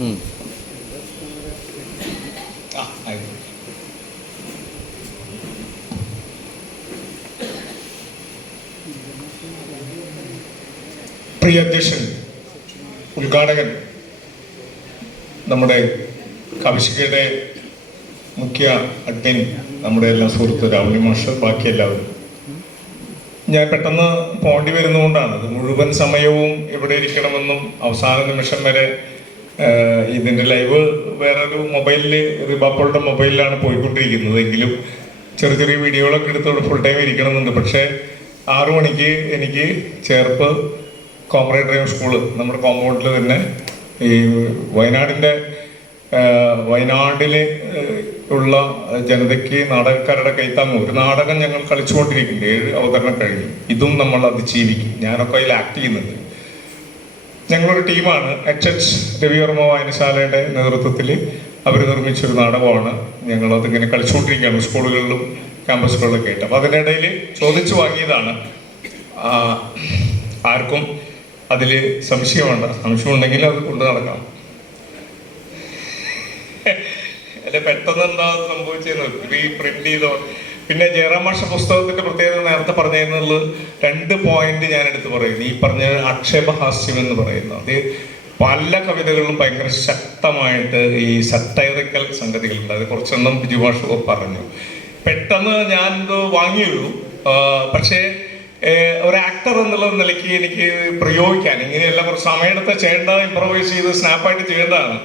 പ്രിയ അധ്യക്ഷൻ ഉദ്ഘാടകൻ നമ്മുടെ കവിശികയുടെ മുഖ്യ അഡ്മിൻ നമ്മുടെ എല്ലാ സുഹൃത്ത് രാവണി മാഷ് ബാക്കി എല്ലാവരും. ഞാൻ പെട്ടെന്ന് പോണ്ടി വരുന്നതുകൊണ്ടാണ്. മുഴുവൻ സമയവും ഇവിടെ ഇരിക്കണമെന്നും അവസാന നിമിഷം വരെ ആഹ്, ഇതിന്റെ ലൈവ് വേറൊരു മൊബൈലിൽ റിബാപ്പോളുടെ മൊബൈലിലാണ് പോയിക്കൊണ്ടിരിക്കുന്നത്. എങ്കിലും ചെറിയ ചെറിയ വീഡിയോകളൊക്കെ എടുത്തോണ്ട് ഫുൾ ടൈം ഇരിക്കണമെന്നുണ്ട്. പക്ഷേ ആറു മണിക്ക് എനിക്ക് ചേർപ്പ് കോമറേഡ് ഡ്രൈവിംഗ് സ്കൂൾ നമ്മുടെ കോമ്പൗണ്ടിൽ തന്നെ ഈ വയനാടിന്റെ വയനാട്ടിൽ ഉള്ള ജനതയ്ക്ക് നാടകക്കാരുടെ കൈത്താങ്ങും. ഒരു നാടകം ഞങ്ങൾ കളിച്ചുകൊണ്ടിരിക്കുന്നുണ്ട്. ഏഴ് അവതരണം കഴിഞ്ഞു. ഇതും നമ്മൾ അതിജീവിക്കും. ഞാനൊക്കെ അതിൽ ആക്ട് ചെയ്യുന്നുണ്ട്. ഞങ്ങളൊരു ടീമാണ് എച്ച് എച്ച് രവിവർമ്മ വായനശാലയുടെ നേതൃത്വത്തിൽ അവർ നിർമ്മിച്ചൊരു നാടകമാണ്. ഞങ്ങൾ അതിങ്ങനെ കളിച്ചുകൊണ്ടിരിക്കുകയാണ് സ്കൂളുകളിലും ക്യാമ്പസുകളിലൊക്കെ ആയിട്ട്. അപ്പോൾ അതിനിടയിൽ ചോദിച്ചു വാങ്ങിയതാണ്. ആർക്കും അതിൽ സംശയമുണ്ട് സംശയമുണ്ടെങ്കിൽ അത് കൊണ്ട് നടക്കാം. അല്ലെ പെട്ടെന്ന് എന്താ സംഭവിച്ചത് റീ പ്രിന്റ് ചെയ്തോ? പിന്നെ ജയറാം മാഷ പുസ്തകത്തിന്റെ പ്രത്യേകത നേരത്തെ പറഞ്ഞിരുന്നുള്ള രണ്ട് പോയിന്റ് ഞാൻ എടുത്ത് പറയുന്നു. ഈ പറഞ്ഞ അക്ഷേപഹാസ്യം എന്ന് പറയുന്നു. അത് പല കവിതകളിലും ഭയങ്കര ശക്തമായിട്ട് ഈ സറ്റൈറിക്കൽ സംഗതികളുണ്ട്. അത് കുറച്ചൊന്നും ബിജു പറഞ്ഞു. പെട്ടെന്ന് ഞാൻ ഇത് വാങ്ങിയുള്ളൂ പക്ഷേ ഒരു ആക്ടർ എന്നുള്ള നിലയ്ക്ക് എനിക്ക് പ്രയോഗിക്കാൻ ഇങ്ങനെയെല്ലാം കുറച്ച് സമയമെടുത്ത് ചെയ്യേണ്ട ഇമ്പ്രവൈസ് ചെയ്ത് സ്നാപ്പായിട്ട് ചെയ്യേണ്ടതാണ്.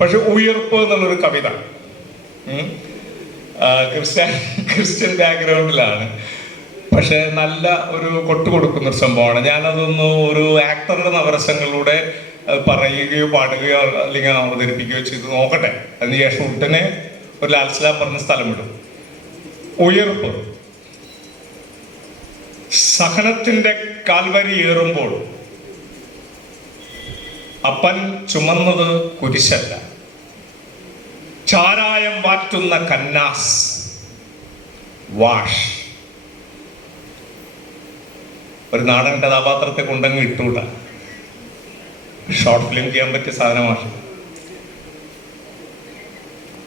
പക്ഷെ ഉയർപ്പ് എന്നുള്ളൊരു കവിത. Christian Christian ബാക്ക്ഗ്രൗണ്ടിലാണ്. പക്ഷേ നല്ല ഒരു കൊട്ടു കൊടുക്കുന്ന ഒരു സംഭവമാണ്. ഞാനതൊന്ന് ഒരു ആക്ടറുടെ നവരസങ്ങളിലൂടെ പറയുകയോ പാടുകയോ അല്ലെങ്കിൽ അവതരിപ്പിക്കുകയോ ചെയ്ത് നോക്കട്ടെ. അതിനുശേഷം ഉടനെ ഒരു ലാൽസ്ലാം പറഞ്ഞ സ്ഥലം വിടും. ഉയർപ്പ്. സഹനത്തിന്റെ കാൽവരി ഏറുമ്പോൾ അപ്പൻ ചുമന്നത് കുരിശല്ല. ചാരായം വാറ്റുന്ന കന്നാസ്. വാഷ്. ഒരു നാടൻ കഥാപാത്രത്തെ കൊണ്ടങ്ങ് ഇട്ടൂട ഷോർട്ട് ഫിലിം ചെയ്യാൻ പറ്റിയ സാധനമാണ്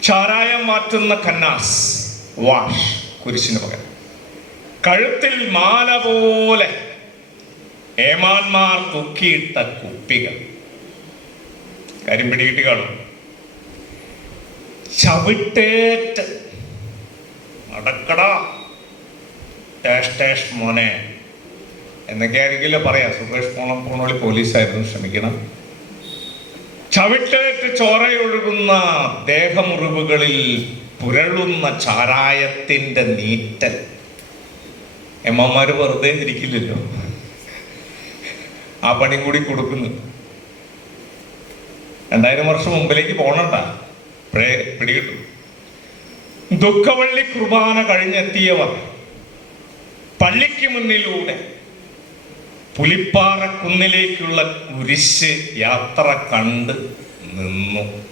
ചാരായം മാറ്റുന്ന കന്നാസ്. വാഷ്. കുരിശിന് പകരം. കഴുത്തിൽ മാല പോലെ ഏമാന്മാർ തൂക്കിയിട്ട കുപ്പികൾ. കാര്യം പിടികിട്ടി കാണും. ചവിട്ടേറ്റ്. നടക്കടാ ടേഷ് മോനെ. എന്നൊക്കെ പറയാ. സുരേഷ് പോണം പോണോളി പോലീസായിരുന്നു. ക്ഷമിക്കണം. ചവിട്ടേറ്റ് ചോരയൊഴുകുന്ന ദേഹമുറിവുകളിൽ പുരളുന്ന ചാരായത്തിന്റെ നീറ്റൽ. എമ്മമാര് വെറുതെ ഇരിക്കില്ലല്ലോ. ആ പണി കൂടി കൊടുക്കുന്നു. രണ്ടായിരം വർഷം മുമ്പിലേക്ക് ഇപ്പോഴേ പിടികിട്ടും ദുഃഖവള്ളി കുർബാന കഴിഞ്ഞെത്തിയവർ പള്ളിക്ക് മുന്നിലൂടെ പുലിപ്പാറ കുന്നിലേക്കുള്ള കുരിശ് യാത്ര കണ്ട് നിന്നു.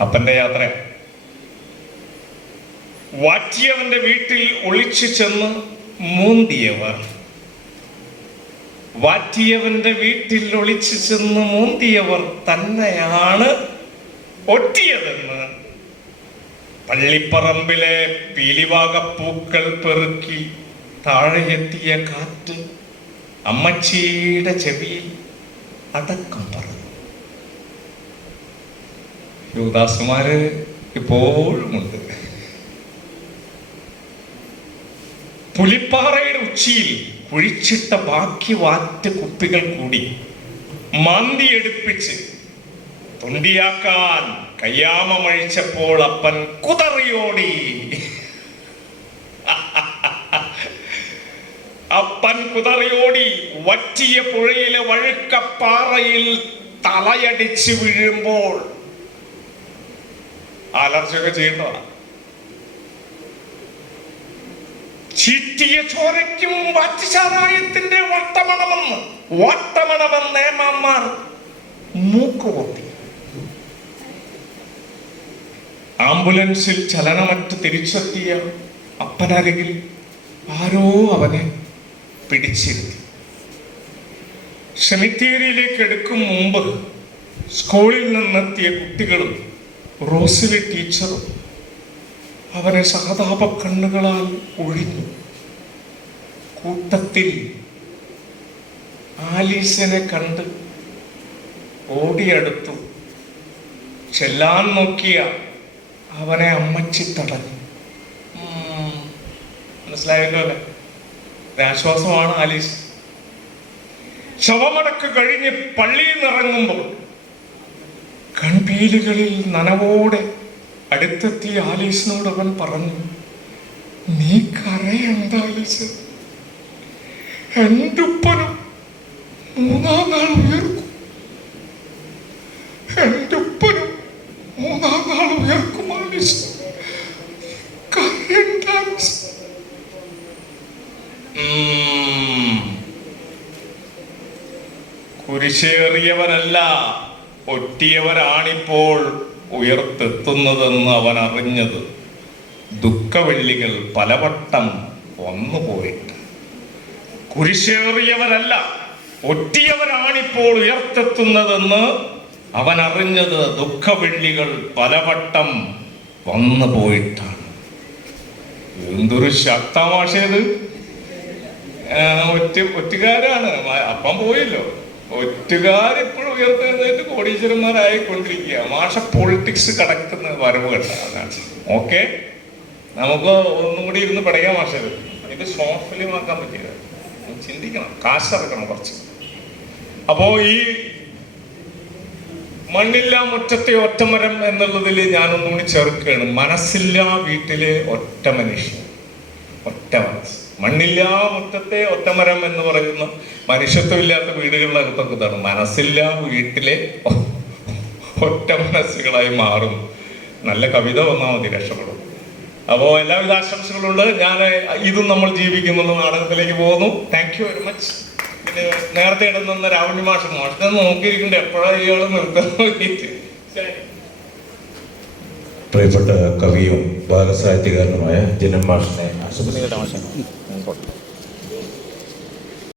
അപ്പന്റെ യാത്ര. വാറ്റിയവന്റെ വീട്ടിൽ ഒളിച്ചു ചെന്ന് മൂന്തിയവർ. വാറ്റിയവന്റെ വീട്ടിൽ ഒളിച്ചു ചെന്ന് മൂന്തിയവർ തന്നെയാണ് ഒറ്റിയതെന്ന് പള്ളിപ്പറമ്പിലെ പീലിവാകപ്പൂക്കൾ പെറുക്കി താഴെയെത്തിയ കാറ്റ് അമ്മച്ചിയുടെ ചെവിയിൽ അടക്കം പറഞ്ഞു. യുവദാസുമാര് ഇപ്പോഴുമുണ്ട് പുലിപ്പാറയുടെ ഉച്ചിയിൽ കുഴിച്ചിട്ട ബാക്കി വാറ്റ കുപ്പികൾ കൂടി മാന്തി എടുപ്പിച്ച് തുണ്ടിയാക്കാൻ കയ്യാമഴിച്ചപ്പോൾ അപ്പൻ കുതറിയോടി. അപ്പൻ കുതറിയോടി വറ്റിയ പുഴയിലെ വഴുക്കപ്പാറയിൽ തലയടിച്ച് വീഴുമ്പോൾ. അലർച്ചയൊക്കെ ചെയ്യേണ്ടതാണ് ചീറ്റിയ ചോരയ്ക്കും വാറ്റുചാരായത്തിന്റെ വട്ടമണമെന്ന് വട്ടമണമെന്ന് ഏമാന്മാർ മൂക്കുപൊത്തി. ആംബുലൻസിൽ ചലനമറ്റ് തിരിച്ചെത്തിയ അപ്പനരികിൽ ആരോ അവനെ പിടിച്ചിരുത്തി. സെമിത്തേരിയിലേക്ക് എടുക്കും മുമ്പ് സ്കൂളിൽ നിന്നെത്തിയ കുട്ടികളും റോസിലെ ടീച്ചറും അവനെ സഹതാപ കണ്ണുകളാൽ ഒഴിഞ്ഞു. കൂട്ടത്തിൽ ആലീസിനെ കണ്ട് ഓടിയടുത്തു. ചെല്ലാൻ നോക്കിയ അവനെ അമ്മച്ചി തടഞ്ഞു. മനസ്സിലായല്ലോ അല്ലേ? ഒരാശ്വാസമാണ് ആലീസ്. ശവമടക്ക് കഴിഞ്ഞ് പള്ളിയിൽ നിറങ്ങുമ്പോൾ കൺപീലുകളിൽ നനവോടെ അടുത്തെത്തിയ ആലീസിനോട് അവൻ പറഞ്ഞു നീ കരയണ്ട ആലീസ്? എന്റെ ഉപ്പനും മൂന്നാം നാൾ ഉയർക്കും. എന്റെ ഉപ്പനും മൂന്നാം നാൾ ഉയർക്കും ആലീസ്. കരയണ്ട ആലീസ്? കുരിശേറിയവനല്ല ഒറ്റിയവരാണിപ്പോൾ ഉയർത്തെത്തുന്നതെന്ന് അവൻ അറിഞ്ഞത്. ദുഃഖവെള്ളികൾ പലവട്ടം വന്നു പോയിട്ട് കുരിശേറിയവരല്ല ഒറ്റിയവരാണിപ്പോൾ ഉയർത്തെത്തുന്നതെന്ന് അവൻ അറിഞ്ഞത് ദുഃഖവെള്ളികൾ പലവട്ടം വന്നു പോയിട്ടാണ് എന്തൊരു ശക്തമാഷേത് ഒറ്റ ഒറ്റുകാരാണ് മ- അപ്പം പോയല്ലോ. ഒറ്റുകാരിപ്പോഴും ഉയർത്തുന്നതായിട്ട് കോടീശ്വരന്മാരായിക്കൊണ്ടിരിക്കുക മാഷ പൊളിറ്റിക്സ് കടക്കുന്ന വരവ് ഓക്കെ നമുക്ക് ഒന്നും കൂടി ഇരുന്ന് പഠിക്കാൻ മാഷത് ഇത്. ഷോർട്ട് ഫിലിം ആക്കാൻ പറ്റില്ല ചിന്തിക്കണം. കാശിറക്കണം കുറച്ച്. അപ്പോ ഈ മണ്ണില്ല മുറ്റത്തെ ഒറ്റമരം എന്നുള്ളതിൽ കൂടി ചേർക്കുകയാണ്. മനസ്സില്ല വീട്ടിലെ ഒറ്റ മനുഷ്യൻ ഒറ്റ മനസ്സ് മണ്ണില്ല മുറ്റത്തെ ഒറ്റമരം എന്ന് പറയുന്ന മനുഷ്യത്വമില്ലാത്ത വീടുകളിലകത്തൊക്കെ ഇതാണ്. മനസ്സില്ലാ വീട്ടിലെ ഒറ്റ മനസ്സുകളായി മാറും. നല്ല കവിത വന്നാൽ മതി രക്ഷപ്പെടും. അപ്പോൾ എല്ലാവിധ ആശംസകളുണ്ട് ഞാൻ ഇതും നമ്മൾ ജീവിക്കുന്നു നാടകത്തിലേക്ക് പോകുന്നു. താങ്ക് യു വെരി മച്ച് പിന്നെ നേരത്തെ ഇടുന്ന രാവണി മാഷ് മാഷത്തെ നോക്കിയിരിക്കുന്നുണ്ട്. എപ്പോഴാണ് ഇയാൾ നോക്കിയിട്ട് ശരി. പ്രിയപ്പെട്ട കവിയും ബാലസാഹിത്യകാരനുമായ ജനം മാഷിനെ ആശംസിക്കുന്നു.